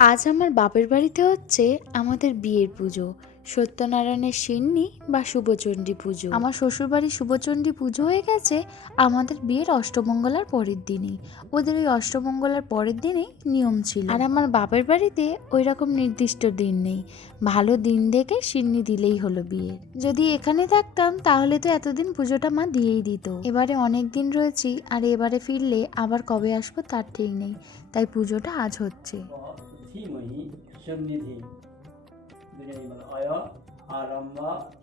আজ আমার বাপের বাড়িতে হচ্ছে আমাদের বিয়ের পুজো, সত্যনারায়ণের সিন্নি বা শুভচণ্ডী পুজো। আমার শ্বশুরবাড়ির শুভচণ্ডী পুজো হয়ে গেছে আমাদের বিয়ের অষ্টমঙ্গলার পরের দিনই। ওদের ওই অষ্টমঙ্গলার পরের দিনেই নিয়ম ছিল। আর আমার বাপের বাড়িতে ওই রকম নির্দিষ্ট দিন নেই, ভালো দিন দেখে সিন্নি দিলেই হলো বিয়ে। যদি এখানে থাকতাম তাহলে তো এতদিন পুজোটা মা দিয়েই দিত। এবারে অনেক দিন রয়েছি, আর এবারে ফিরলে আবার কবে আসবো তার ঠিক নেই, তাই পুজোটা আজ হচ্ছে। धीमहि सन्निधि विजयमलय आरम्भ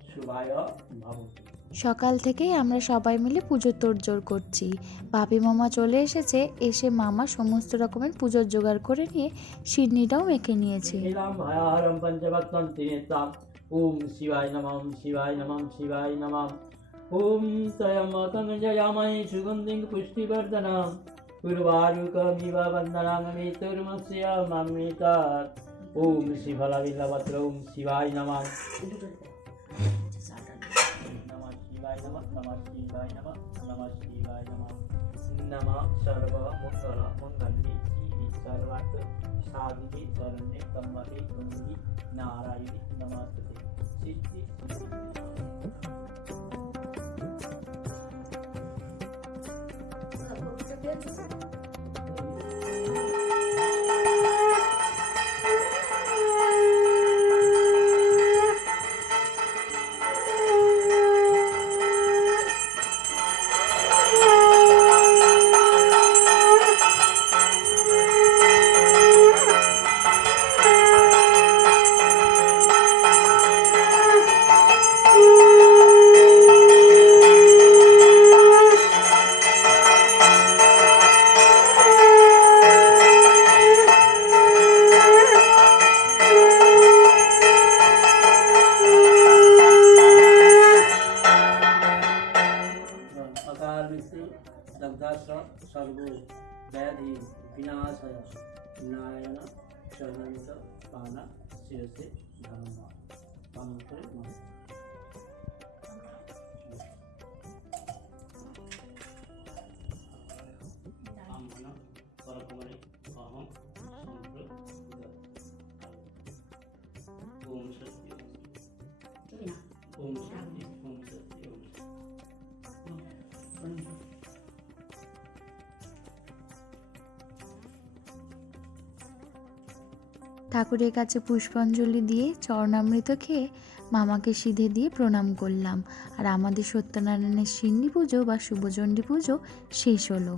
शुभाय भवतु। সকাল থেকেই আমরা সবাই মিলে পুজোর তোড়জোড় করছি। বাপি মামা চলে এসেছে, এসে মামা সমস্ত রকমের পুজোর জোগাড় করে নিয়ে সিন্নিটাও মেখে নিয়েছে। नीलां भयाहरं पञ्चवक्त्रं त्रिनेत्रां ॐ शिवाय नमः शिवाय नमः शिवाय नमः ॐ त्र्यम्बकं जयामहे सुगन्धिं पुष्टिवर्धनम् उर्वारुकमिव वन्दनामि तुर्मस्य मम्मितात् ॐ शिवलविल्लवत्र ॐ शिवाय नमः नमः शिवाय नमः नमः शिवाय नमः नमः शिवाय नमः नमः सर्वमङ्गल मङ्गले शिवे सर्वार्थ साधिके शरण्ये त्र्यम्बके गौरी नारायणे नमस्ते सिद्धि दग्धास्त्र सर्वो व्याधि विनाशाय नारायण चरणित पाना शिरसे धर्म पालन करे आम्भन परकुमारी अहम संप्र ओम सत्य ओम सत्य ओम सत्य ओम ঠাকুরের কাছে পুষ্পাঞ্জলি দিয়ে চরণামৃত খেয়ে মামাকে সিধে দিয়ে প্রণাম করলাম। আর আমাদের সত্যনারায়ণের সিন্নি পুজো বা শুভচণ্ডী পুজো শেষ হলো।